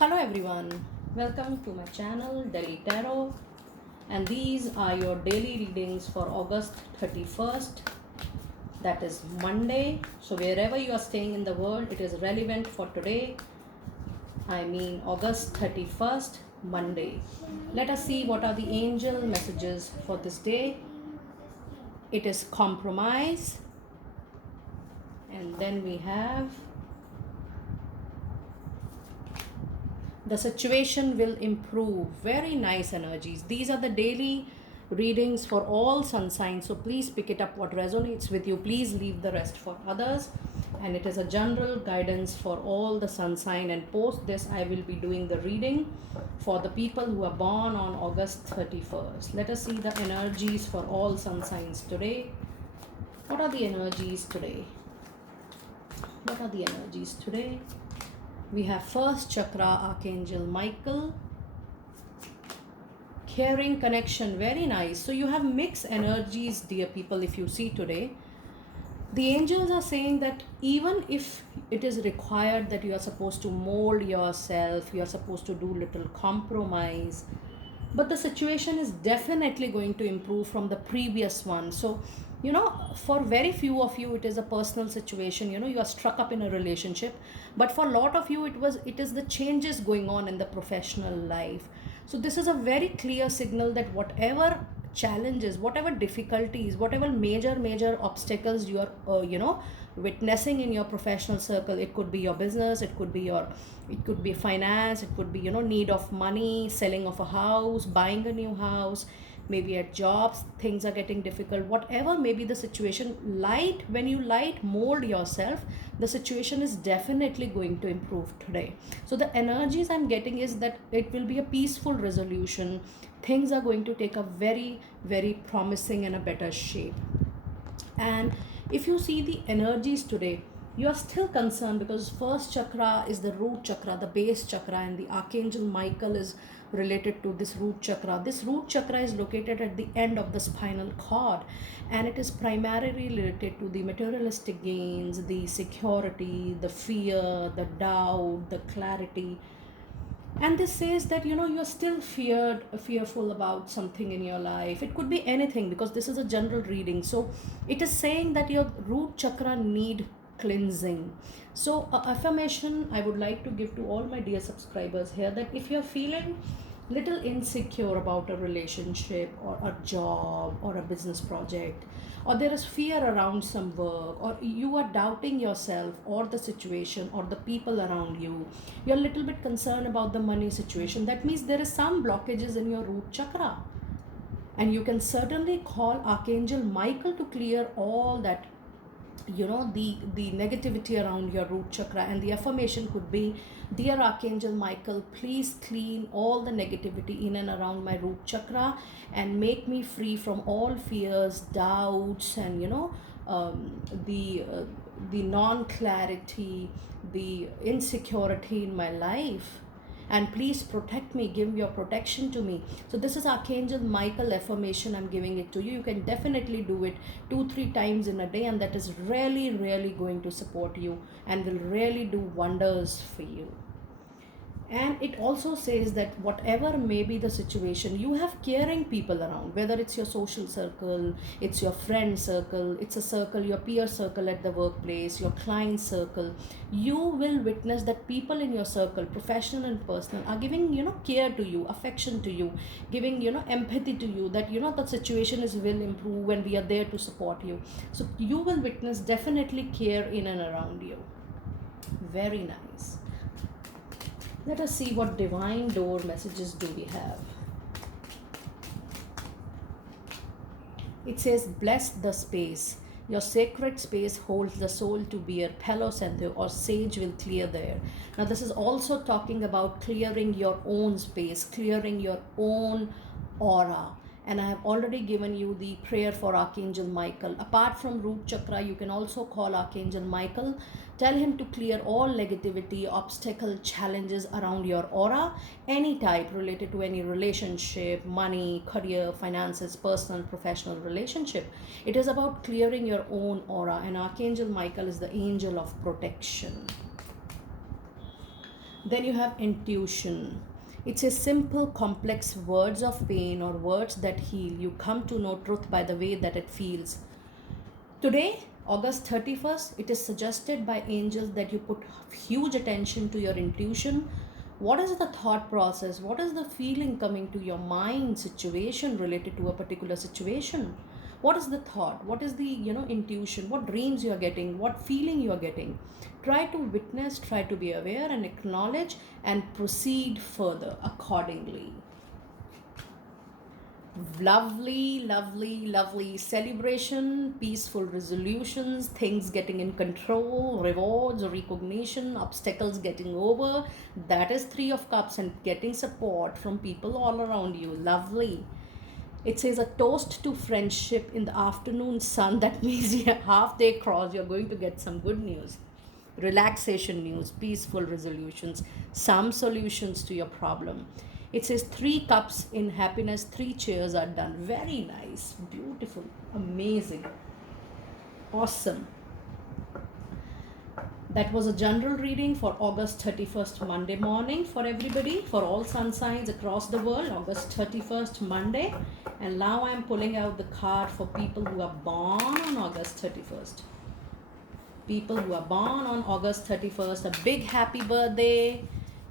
Hello everyone, welcome to my channel Delhi Tarot, and these are your daily readings for August 31st, that is Monday. So wherever you are staying in the world, it is relevant for today. I mean August 31st, Monday. Let us see what are the angel messages for this day. It is compromise, and then we have the situation will improve. Very nice energies. These are the daily readings for all sun signs, so please pick it up what resonates with you. Please leave the rest for others, and it is a general guidance for all the sun sign. And post this I will be doing the reading for the people who are born on August 31st. Let us see the energies for all sun signs today. What are the energies today? What are the energies today? We have first chakra, Archangel Michael. Caring connection, very nice. So you have mixed energies, dear people, if you see today. The angels are saying that even if it is required that you are supposed to mold yourself, you are supposed to do little compromise, but the situation is definitely going to improve from the previous one. So for very few of you it is a personal situation, you are struck up in a relationship, but for a lot of you it is the changes going on in the professional life. So this is a very clear signal that whatever challenges, whatever difficulties, whatever major obstacles you are witnessing in your professional circle, it could be your business, it could be finance, it could be need of money, selling of a house, buying a new house, maybe at jobs things are getting difficult, whatever may be the situation. When you mold yourself, the situation is definitely going to improve today. So the energies I'm getting is that it will be a peaceful resolution. Things are going to take a very promising and a better shape. And if you see the energies today, you are still concerned because first chakra is the root chakra, the base chakra, and the Archangel Michael is related to this root chakra. This root chakra is located at the end of the spinal cord, and it is primarily related to the materialistic gains, the security, the fear, the doubt, the clarity. And this says that you're still fearful about something in your life. It could be anything because this is a general reading. So it is saying that your root chakra need cleansing. So affirmation I would like to give to all my dear subscribers here, that if you're feeling little insecure about a relationship or a job or a business project, or there is fear around some work, or you are doubting yourself or the situation or the people around you, you're a little bit concerned about the money situation, that means there is some blockages in your root chakra, and you can certainly call Archangel Michael to clear all that, the negativity around your root chakra. And the affirmation could be, dear Archangel Michael, please clean all the negativity in and around my root chakra and make me free from all fears, doubts, and the non clarity, the insecurity in my life. And please protect me, give your protection to me. So this is Archangel Michael affirmation, I'm giving it to you. You can definitely do it 2-3 times in a day, and that is really going to support you and will really do wonders for you. And it also says that whatever may be the situation, you have caring people around, whether it's your social circle, it's your friend circle, it's a circle, your peer circle at the workplace, your client circle. You will witness that people in your circle, professional and personal, are giving care to you, affection to you, giving empathy to you, that the situation will improve and we are there to support you. So you will witness definitely care in and around you. Very nice. Let us see what divine door messages do we have. It says, bless the space. Your sacred space holds the soul to bear. Palo Santo or sage will clear there. Now this is also talking about clearing your own space, clearing your own aura. And I have already given you the prayer for Archangel Michael. Apart from root chakra, you can also call Archangel Michael. Tell him to clear all negativity, obstacle, challenges around your aura, any type related to any relationship, money, career, finances, personal, professional relationship. It is about clearing your own aura, and Archangel Michael is the angel of protection. Then you have intuition. It's a simple, complex words of pain or words that heal. You come to know truth by the way that it feels. Today, August 31st, it is suggested by angels that you put huge attention to your intuition. What is the thought process? What is the feeling coming to your mind situation related to a particular situation? What is the thought? What is the, intuition? What dreams you are getting? What feeling you are getting? Try to witness, try to be aware and acknowledge and proceed further accordingly. Lovely, lovely, lovely celebration, peaceful resolutions, things getting in control, rewards, recognition, obstacles getting over. That is Three of Cups, and getting support from people all around you. Lovely. It says a toast to friendship in the afternoon sun. That means you half day cross, you're going to get some good news. Relaxation news, peaceful resolutions, some solutions to your problem. It says 3 cups in happiness, 3 cheers are done. Very nice, beautiful, amazing, awesome. That was a general reading for August 31st, Monday morning for everybody, for all sun signs across the world, August 31st, Monday. And now I'm pulling out the card for people who are born on August 31st. People who are born on August 31st, a big happy birthday.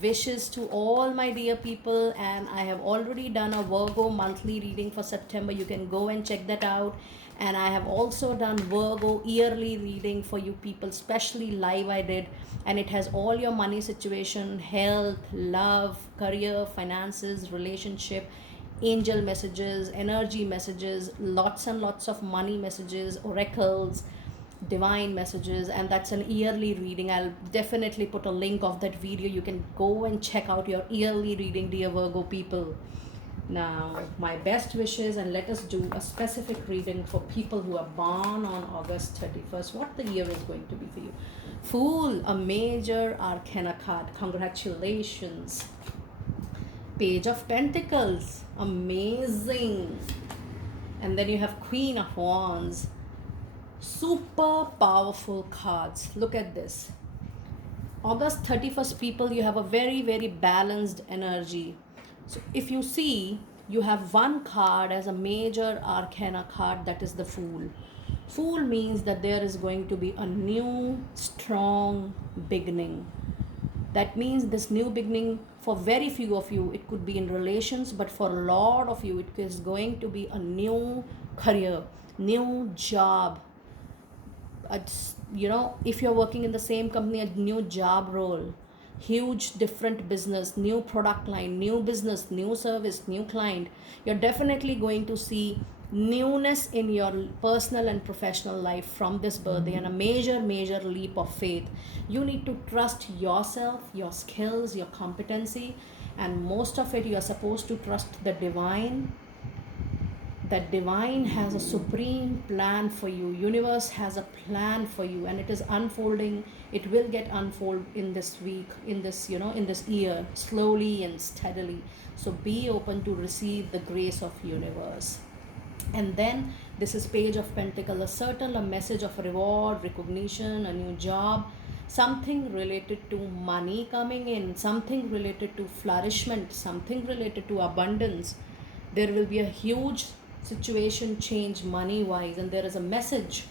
Wishes to all my dear people. And I have already done a Virgo monthly reading for September. You can go and check that out. And I have also done Virgo yearly reading for you people, especially live I did. And it has all your money situation, health, love, career, finances, relationship, angel messages, energy messages, lots and lots of money messages, oracles, divine messages. And that's an yearly reading. I'll definitely put a link of that video. You can go and check out your yearly reading, dear Virgo people. Now, my best wishes, and let us do a specific reading for people who are born on August 31st. What the year is going to be for you. Fool, a major arcana card. Congratulations. Page of Pentacles. Amazing. And then you have Queen of Wands. Super powerful cards. Look at this. August 31st, people, you have a very, very balanced energy. So if you see, you have one card as a major arcana card, that is the Fool. Fool means that there is going to be a new, strong beginning. That means this new beginning, for very few of you, it could be in relations, but for a lot of you, it is going to be a new career, new job. If you're working in the same company, a new job role, huge different business, new product line, new business, new service, new client. You're definitely going to see newness in your personal and professional life from this birthday, and a major, major leap of faith. You need to trust yourself, your skills, your competency, and most of it, you're supposed to trust the divine. That divine has a supreme plan for you. Universe has a plan for you, and it is unfolding. It will get unfold in this week, in this year, slowly and steadily. So be open to receive the grace of universe. And then this is Page of Pentacles, a message of reward, recognition, a new job, something related to money coming in, something related to flourishment, something related to abundance. There will be a huge situation change money wise, and there is a message.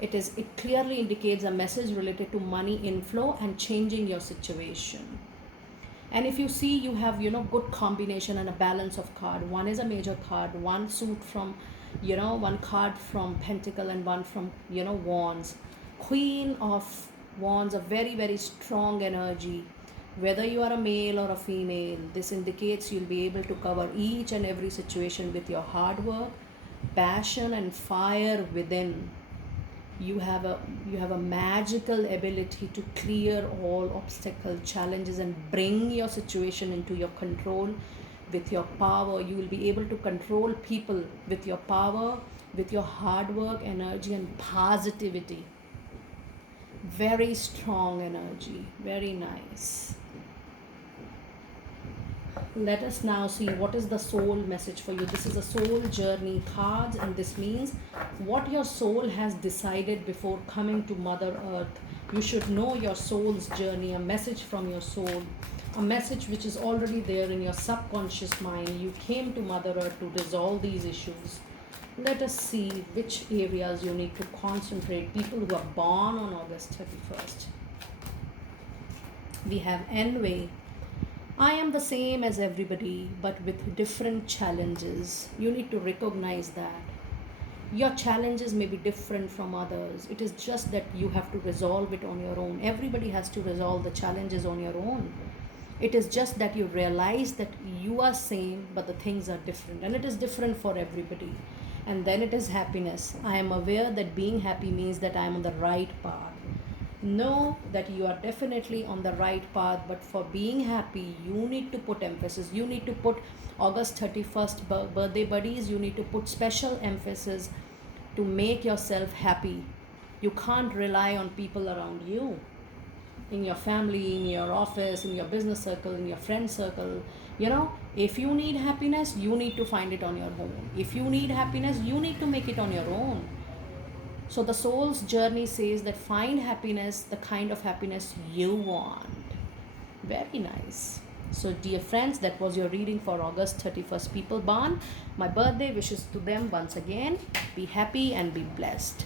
It clearly indicates a message related to money inflow and changing your situation. And if you see, you have good combination and a balance of card. One is a major card, one suit from one card from Pentacle, and one from Wands. Queen of Wands, a very, very strong energy. Whether you are a male or a female, this indicates you'll be able to cover each and every situation with your hard work, passion, and fire within. You have a magical ability to clear all obstacle challenges and bring your situation into your control with your power. You will be able to control people with your power, with your hard work, energy, and positivity. Very strong energy. Very nice. Let us now see what is the soul message for you. This is a soul journey cards, and this means what your soul has decided before coming to Mother Earth, You should know your soul's journey, a message from your soul, a message which is already there in your subconscious mind. You came to Mother Earth to resolve these issues. Let us see which areas you need to concentrate. People who are born on August 31st. We have Envy. I am the same as everybody, but with different challenges. You need to recognize that. Your challenges may be different from others. It is just that you have to resolve it on your own. Everybody has to resolve the challenges on your own. It is just that you realize that you are same, but the things are different, and it is different for everybody. And then it is happiness. I am aware that being happy means that I am on the right path. Know that you are definitely on the right path, but for being happy, you need to put emphasis. You need to put August 31st birthday buddies, you need to put special emphasis to make yourself happy. You can't rely on people around you, in your family, in your office, in your business circle, in your friend circle. If you need happiness, you need to find it on your own. If you need happiness, you need to make it on your own. So the soul's journey says that find happiness, the kind of happiness you want. Very nice. So, dear friends, that was your reading for August 31st people born. My birthday wishes to them once again. Be happy and be blessed.